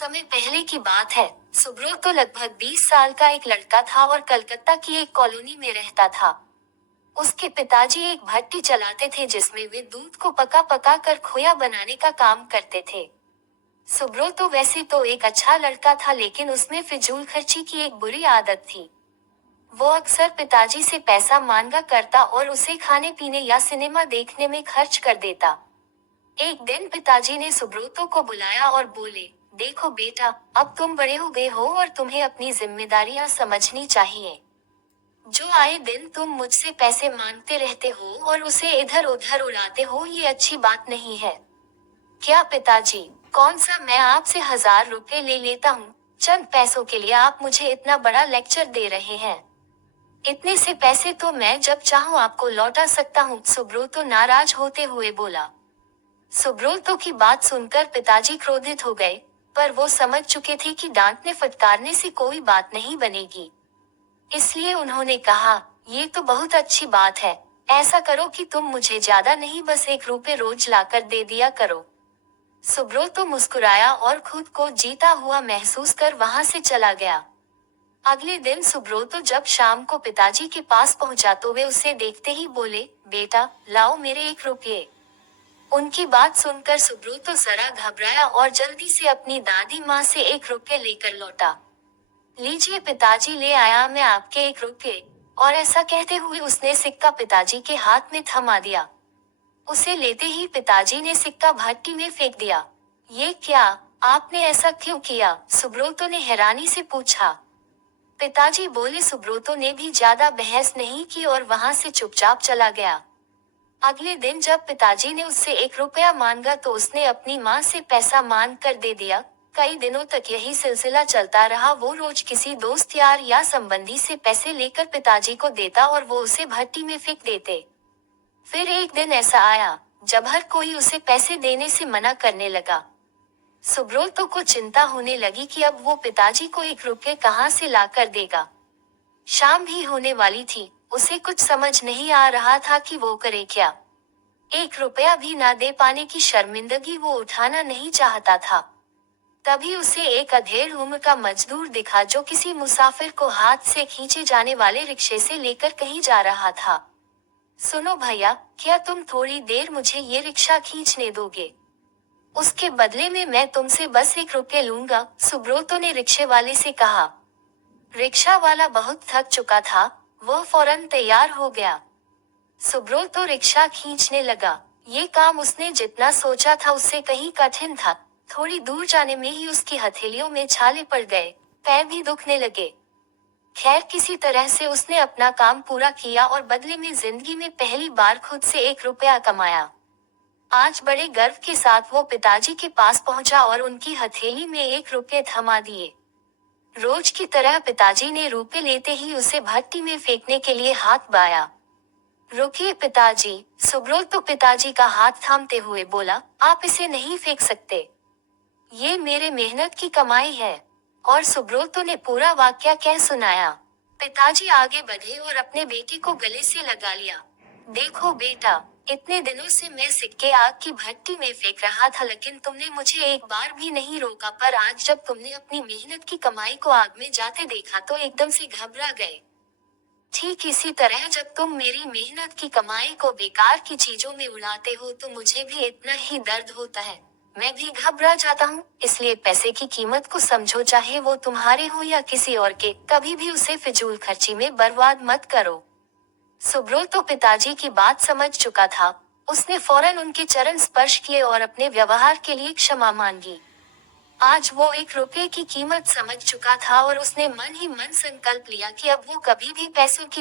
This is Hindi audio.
समय पहले की बात है। सुब्रतो लगभग 20 साल का एक लड़का था और कलकत्ता की एक कॉलोनी में रहता था। उसके पिताजी एक भट्टी चलाते थे जिसमें वे दूध को पका पका कर खोया बनाने का काम करते थे। सुब्रतो वैसे तो एक अच्छा लड़का था, लेकिन उसमें फिजूल खर्ची की एक बुरी आदत थी। वो अक्सर पिताजी से पैसा मांगा करता और उसे खाने पीने या सिनेमा देखने में खर्च कर देता। एक दिन पिताजी ने सुब्रतो को बुलाया और बोले, देखो बेटा, अब तुम बड़े हो गए हो और तुम्हें अपनी जिम्मेदारियां समझनी चाहिए। जो आए दिन तुम मुझसे पैसे मांगते रहते हो और उसे इधर उधर उड़ाते हो, ये अच्छी बात नहीं है। क्या पिताजी, कौन सा मैं आपसे 1000 रुपए ले लेता हूँ? चंद पैसों के लिए आप मुझे इतना बड़ा लेक्चर दे रहे हैं। इतने से पैसे तो मैं जब चाहूँ आपको लौटा सकता हूँ, सुब्रतो नाराज होते हुए बोला। सुब्रतो की बात सुनकर पिताजी क्रोधित हो गए, पर वो समझ चुके थे कि डांटने फटकारने से कोई बात नहीं बनेगी। इसलिए उन्होंने कहा, ये तो बहुत अच्छी बात है। ऐसा करो कि तुम मुझे ज्यादा नहीं, बस 1 रुपए रोज लाकर दे दिया करो। सुब्रतो मुस्कुराया और खुद को जीता हुआ महसूस कर वहां से चला गया। अगले दिन सुब्रतो जब शाम को पिताजी के पास पहुंचा तो वे उसे देखते ही बोले, बेटा, लाओ मेरे 1 रुपये। उनकी बात सुनकर सुब्रतो जरा घबराया और जल्दी से अपनी दादी माँ से 1 रुपये लेकर लौटा। लीजिए पिताजी, ले आया मैं आपके 1 रुपये। और ऐसा कहते हुए उसने सिक्का पिताजी के हाथ में थमा दिया। उसे लेते ही पिताजी ने सिक्का भट्टी में फेंक दिया। ये क्या, आपने ऐसा क्यों किया? सुब्रतो ने हैरानी से पूछा। पिताजी बोले। सुब्रतो ने भी ज्यादा बहस नहीं की और वहां से चुपचाप चला गया। अगले दिन जब पिताजी ने उससे 1 रुपया मांगा तो उसने अपनी माँ से पैसा मांग कर दे दिया। कई दिनों तक यही सिलसिला चलता रहा। वो रोज किसी दोस्त यार या संबंधी से पैसे लेकर पिताजी को देता और वो उसे भट्टी में फेंक देते। फिर एक दिन ऐसा आया जब हर कोई उसे पैसे देने से मना करने लगा। सुब्रतो को चिंता होने लगी कि अब वो पिताजी को 1 रुपये कहाँ से ला कर देगा। शाम भी होने वाली थी। उसे कुछ समझ नहीं आ रहा था कि वो करे क्या। 1 रुपया भी ना दे पाने की शर्मिंदगी वो उठाना नहीं चाहता था। तभी उसे एक अधेड़ उम्र का मजदूर दिखा जो किसी मुसाफिर को हाथ से खींचे जाने वाले रिक्शे से लेकर कहीं जा रहा था। सुनो भैया, क्या तुम थोड़ी देर मुझे ये रिक्शा खींचने दोगे? उसके बदले में मैं तुमसे बस 1 रुपये लूंगा, सुब्रतो ने रिक्शे वाले से कहा। रिक्शा वाला बहुत थक चुका था। वह फौरन तैयार हो गया। सुब्रतो रिक्शा खींचने लगा। ये काम उसने जितना सोचा था उससे कहीं कठिन था। थोड़ी दूर जाने में ही उसकी हथेलियों में छाले पड़ गए, पैर भी दुखने लगे। खैर, किसी तरह से उसने अपना काम पूरा किया और बदले में जिंदगी में पहली बार खुद से 1 रुपया कमाया। आज बड़े गर्व के साथ वो पिताजी के पास पहुंचा और उनकी हथेली में 1 रुपये थमा दिए। रोज की तरह पिताजी ने रुपए लेते ही उसे भट्टी में फेंकने के लिए हाथ बढ़ाया। रुकिए पिताजी, सुब्रतो पिताजी का हाथ थामते हुए बोला, आप इसे नहीं फेंक सकते। ये मेरे मेहनत की कमाई है। और सुब्रतो ने पूरा वाकया कह सुनाया। पिताजी आगे बढ़े और अपने बेटे को गले से लगा लिया। देखो बेटा, इतने दिनों से मैं सिक्के आग की भट्टी में फेंक रहा था, लेकिन तुमने मुझे एक बार भी नहीं रोका, पर आज जब तुमने अपनी मेहनत की कमाई को आग में जाते देखा तो एकदम से घबरा गए। ठीक इसी तरह जब तुम मेरी मेहनत की कमाई को बेकार की चीजों में उड़ाते हो तो मुझे भी इतना ही दर्द होता है। मैं भी घबरा जाता हूँ। इसलिए पैसे की कीमत को समझो, चाहे वो तुम्हारे हो या किसी और के। कभी भी उसे फिजूल खर्ची में बर्बाद मत करो। सुब्रतो पिताजी की बात समझ चुका था। उसने फौरन उनके चरण स्पर्श किए और अपने व्यवहार के लिए क्षमा मांगी। आज वो 1 रुपये की कीमत समझ चुका था और उसने मन ही मन संकल्प लिया कि अब वो कभी भी पैसों की